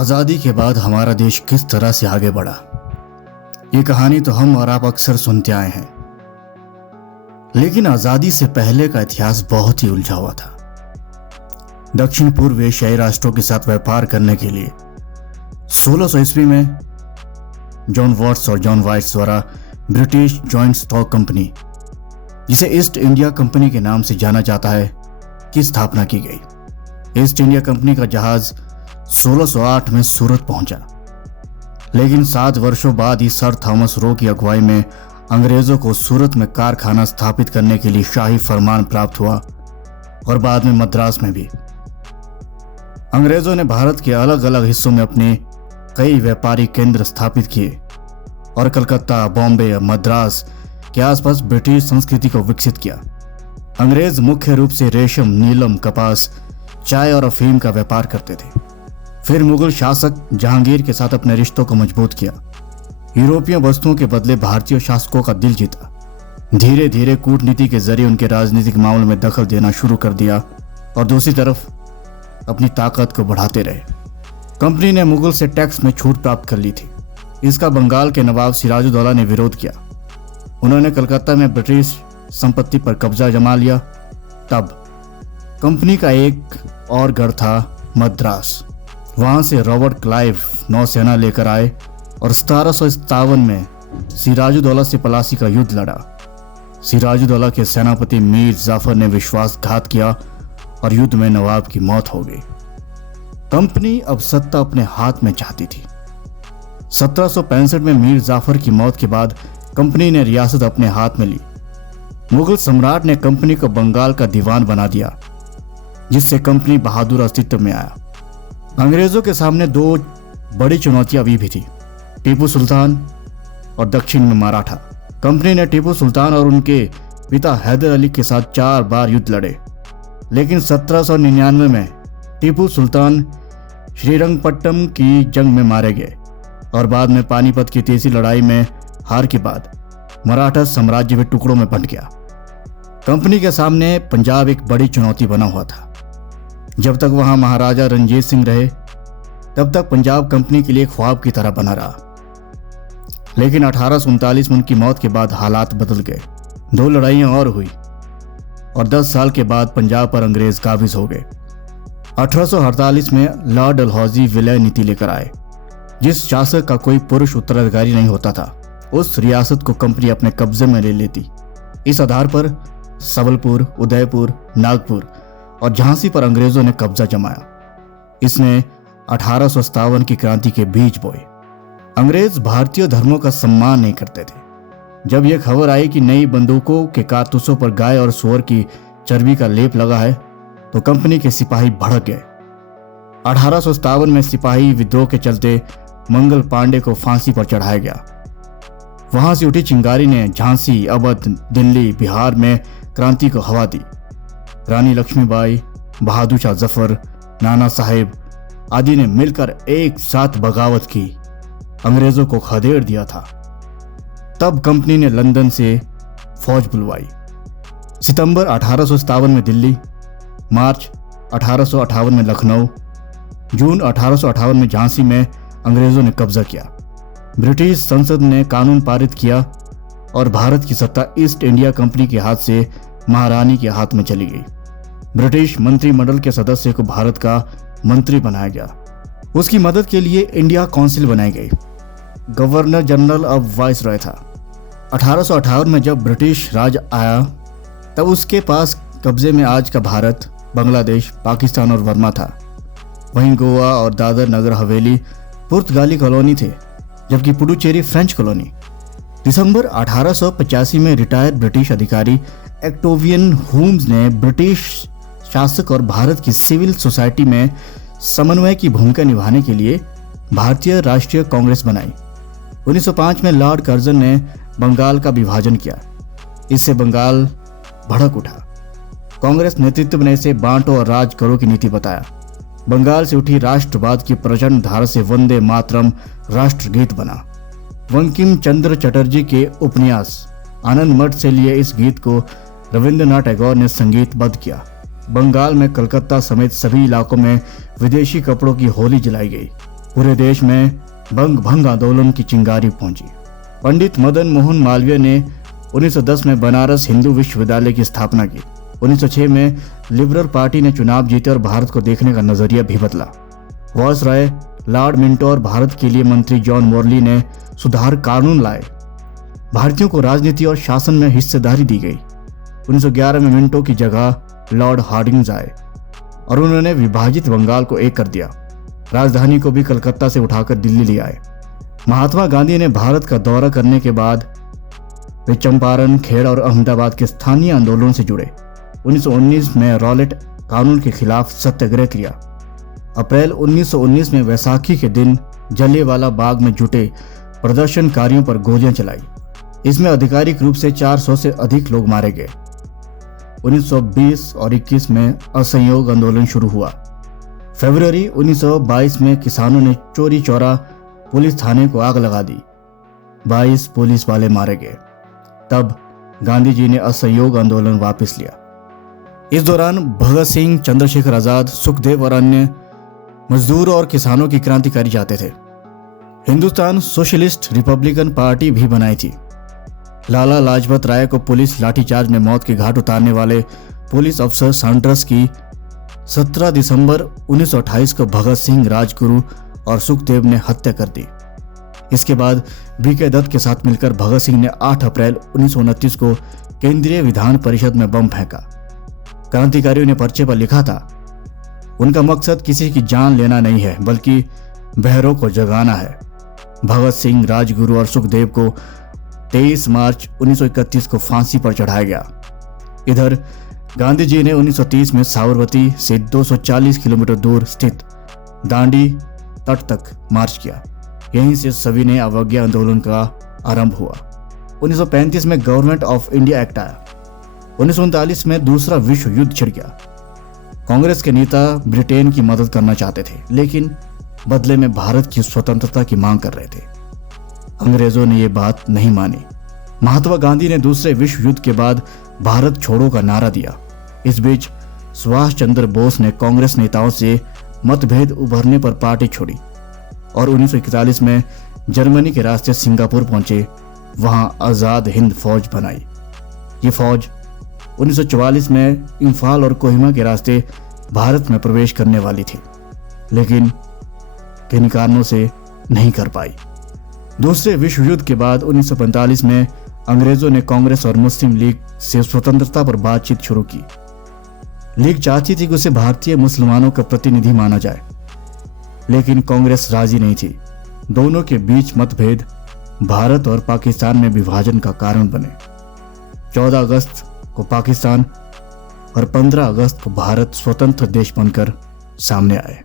आज़ादी के बाद हमारा देश किस तरह से आगे बढ़ा, ये कहानी तो हम और आप अक्सर सुनते आए हैं। लेकिन आज़ादी से पहले का इतिहास बहुत ही उलझा हुआ था। दक्षिण पूर्व एशियाई राष्ट्रों के साथ व्यापार करने के लिए 1600 ईस्वी में जॉन वॉट्स और जॉन वाइट्स द्वारा ब्रिटिश जॉइंट स्टॉक कंपनी, जिसे ईस्ट इंडिया कंपनी के नाम से जाना जाता है, की स्थापना की गई। ईस्ट इंडिया कंपनी का जहाज 1608 में सूरत पहुंचा, लेकिन 7 वर्षों बाद ही सर थॉमस रो की अगुवाई में अंग्रेजों को सूरत में कारखाना स्थापित करने के लिए शाही फरमान प्राप्त हुआ और बाद में मद्रास में भी। अंग्रेजों ने भारत के अलग अलग हिस्सों में अपने कई व्यापारी केंद्र स्थापित किए और कलकत्ता, बॉम्बे, मद्रास के आसपास ब्रिटिश संस्कृति को विकसित किया। अंग्रेज मुख्य रूप से रेशम, नीलम, कपास, चाय और अफीम का व्यापार करते थे। फिर मुगल शासक जहांगीर के साथ अपने रिश्तों को मजबूत किया। यूरोपीय वस्तुओं के बदले भारतीय शासकों का दिल जीता। धीरे धीरे कूटनीति के जरिए उनके राजनीतिक मामलों में दखल देना शुरू कर दिया और दूसरी तरफ अपनी ताकत को बढ़ाते रहे। कंपनी ने मुगल से टैक्स में छूट प्राप्त कर ली थी। इसका बंगाल के नवाब सिराजुद्दौला ने विरोध किया। उन्होंने कलकत्ता में ब्रिटिश संपत्ति पर कब्जा जमा लिया। तब कंपनी का एक और गढ़ था मद्रास। वहां से रॉबर्ट क्लाइव नौसेना लेकर आए और 1757 में सिराजुद्दौला से पलासी का युद्ध लड़ा। सिराजुद्दौला के सेनापति मीर जाफर ने विश्वासघात किया और युद्ध में नवाब की मौत हो गई। कंपनी अब सत्ता अपने हाथ में चाहती थी। 1765 में मीर जाफर की मौत के बाद कंपनी ने रियासत अपने हाथ में ली। मुगल सम्राट ने कंपनी को बंगाल का दीवान बना दिया, जिससे कंपनी बहादुर अस्तित्व में आया। अंग्रेजों के सामने 2 बड़ी चुनौतियां अभी भी थी, टीपू सुल्तान और दक्षिण में मराठा। कंपनी ने टीपू सुल्तान और उनके पिता हैदर अली के साथ 4 बार युद्ध लड़े, लेकिन 1799 में टीपू सुल्तान श्रीरंगपट्टम की जंग में मारे गए और बाद में पानीपत की तीसरी लड़ाई में हार के बाद मराठा साम्राज्य भी टुकड़ों में बंट गया। कंपनी के सामने पंजाब एक बड़ी चुनौती बना हुआ था। जब तक वहां महाराजा रणजीत सिंह रहे, तब तक पंजाब कंपनी के लिए ख्वाब की तरह बना रहा। लेकिन 1839 में उनकी मौत के बाद हालात बदल गए। 2 लड़ाइयां और हुई और 10 साल के बाद पंजाब पर अंग्रेज काबिज हो गए। 1848 में लॉर्ड डलहौजी विलय नीति लेकर आए। जिस शासक का कोई पुरुष उत्तराधिकारी नहीं होता था, उस रियासत को कंपनी अपने कब्जे में ले लेती। इस आधार पर सबलपुर, उदयपुर, नागपुर और झांसी पर अंग्रेजों ने कब्जा जमाया। इसने 1857 की क्रांति के बीज बोए। अंग्रेज भारतीय धर्मों का सम्मान नहीं करते थे। जब यह खबर आई कि नई बंदूकों के कारतूसों पर गाय और सूअर की चर्बी का लेप लगा है, तो कंपनी के सिपाही भड़क गए। 1857 में सिपाही विद्रोह के चलते मंगल पांडे को फांसी पर चढ़ाया गया। वहां से उठी चिंगारी ने झांसी, अवध, दिल्ली, बिहार में क्रांति को हवा दी। रानी लक्ष्मीबाई, बहादुर शाह जफर, नाना साहेब आदि ने मिलकर एक साथ बगावत की, अंग्रेजों को खदेड़ दिया था। तब कंपनी ने लंदन से फौज बुलवाई। सितंबर 1857 में दिल्ली, मार्च 1858 में लखनऊ, जून 1858 में झांसी में अंग्रेजों ने कब्जा किया। ब्रिटिश संसद ने कानून पारित किया और भारत की सत्ता ईस्ट इंडिया कंपनी के हाथ से महारानी के हाथ में चली गई। ब्रिटिश मंत्रिमंडल के सदस्य को भारत का मंत्री बनाया गया। उसकी मदद के लिए इंडिया काउंसिल बनाई गई। गवर्नर जनरल अब वाइसरॉय था। 1858 में जब ब्रिटिश राज आया, तब उसके पास कब्जे में आज का भारत, बांग्लादेश, पाकिस्तान और बर्मा था। वहीं गोवा और दादर नगर हवेली पुर्तगाली कॉलोनी थे, जबकि पुडुचेरी फ्रेंच कॉलोनी। दिसंबर 1885 में रिटायर्ड ब्रिटिश अधिकारी एक्टोवियन होम्स ने ब्रिटिश शासक और भारत की सिविल सोसाइटी में समन्वय की भूमिका निभाने के लिए भारतीय राष्ट्रीय कांग्रेस बनाई। 1905 में लॉर्ड कर्जन ने बंगाल का विभाजन किया। इससे बंगाल भड़क उठा। कांग्रेस नेतृत्व ने इसे बांटो और राज करो की नीति बताया। बंगाल से उठी राष्ट्रवाद की प्रचंड धारा से वंदे मातरम राष्ट्रगीत बना। बंकिम चंद्र चटर्जी के उपन्यास आनंद मठ से लिए इस गीत को रविंद्रनाथ टैगोर ने संगीतबद्ध किया। बंगाल में कलकत्ता समेत सभी इलाकों में विदेशी कपड़ों की होली जलाई गई। पूरे देश में बंग भंग आंदोलन की चिंगारी पहुंची। पंडित मदन मोहन मालवीय ने 1910 में बनारस हिंदू विश्वविद्यालय की स्थापना की। 1906 में लिबरल पार्टी ने चुनाव जीते और भारत को देखने का नजरिया भी बदला। वायसराय लॉर्ड मिंटो और भारत के लिए मंत्री जॉन मोरली ने सुधार कानून लाए। भारतीयों को राजनीति और शासन में हिस्सेदारी दी गई। 1911 में मिंटो की जगह लॉर्ड हार्डिंग्स आए और उन्होंने विभाजित बंगाल को एक कर दिया। राजधानी को भी कलकत्ता से उठाकर दिल्ली ले आए। महात्मा गांधी ने भारत का दौरा करने के बाद वे चंपारण, खेड़ा और अहमदाबाद के स्थानीय आंदोलन से जुड़े। 1919 में रॉलेट कानून के खिलाफ सत्याग्रह किया। अप्रैल 1919 में वैसाखी के दिन जलियांवाला बाग में जुटे प्रदर्शनकारियों पर गोलियां चलाई। इसमें आधिकारिक रूप से 400 से अधिक लोग मारे गए। 1920 और 21 में असहयोग आंदोलन शुरू हुआ। फरवरी 1922 में किसानों ने चोरी चौरा पुलिस थाने को आग लगा दी। 22 पुलिस वाले मारे गए। तब गांधी जी ने असहयोग आंदोलन वापस लिया। इस दौरान भगत सिंह, चंद्रशेखर आजाद, सुखदेव और अन्य मजदूर और किसानों की क्रांतिकारी जाते थे। हिंदुस्तान सोशलिस्ट रिपब्लिकन पार्टी भी बनाई थी। लाला लाजपत राय को पुलिस लाठीचार्ज में मौत के घाट उतारने वाले पुलिस अफसर सैंडर्स की 17 दिसंबर 1928 को भगत सिंह, राजगुरु और सुखदेव ने हत्या कर दी। इसके बाद बीके दत्त के साथ मिलकर भगत सिंह ने 8 अप्रैल 1929 को केंद्रीय विधान परिषद में बम फेंका। क्रांतिकारियों ने पर्चे पर लिखा था, उनका मकसद किसी की जान लेना नहीं है बल्कि बहरों को जगाना है। भगत सिंह, राजगुरु और सुखदेव को 23 मार्च 1931 को फांसी पर चढ़ाया गया। इधर गांधी जी ने 1930 में साबरमती से 240 किलोमीटर दूर स्थित दांडी तट तक मार्च किया। यहीं से सविनय अवज्ञा आंदोलन का आरंभ हुआ। 1935 में गवर्नमेंट ऑफ इंडिया एक्ट आया। 1939 में दूसरा विश्व युद्ध छिड़ गया। कांग्रेस के नेता ब्रिटेन की मदद करना चाहते थे, लेकिन बदले में भारत की स्वतंत्रता की मांग कर रहे थे। अंग्रेजों ने यह बात नहीं मानी। महात्मा गांधी ने दूसरे विश्व युद्ध के बाद भारत छोड़ो का नारा दिया। इस बीच सुभाष चंद्र बोस ने कांग्रेस नेताओं से मतभेद उभरने पर पार्टी छोड़ी और 1941 में जर्मनी के रास्ते सिंगापुर पहुंचे। वहां आजाद हिंद फौज बनाई। ये फौज 1944 में इंफाल और कोहिमा के रास्ते भारत में प्रवेश करने वाली थी, लेकिन किन कारणों से नहीं कर पाई। दूसरे विश्व युद्ध के बाद 1945 में अंग्रेजों ने कांग्रेस और मुस्लिम लीग से स्वतंत्रता पर बातचीत शुरू की। लीग चाहती थी कि उसे भारतीय मुसलमानों का प्रतिनिधि माना जाए, लेकिन कांग्रेस राजी नहीं थी। दोनों के बीच मतभेद भारत और पाकिस्तान में विभाजन का कारण बने। 14 अगस्त को पाकिस्तान और 15 अगस्त को भारत स्वतंत्र देश बनकर सामने आए।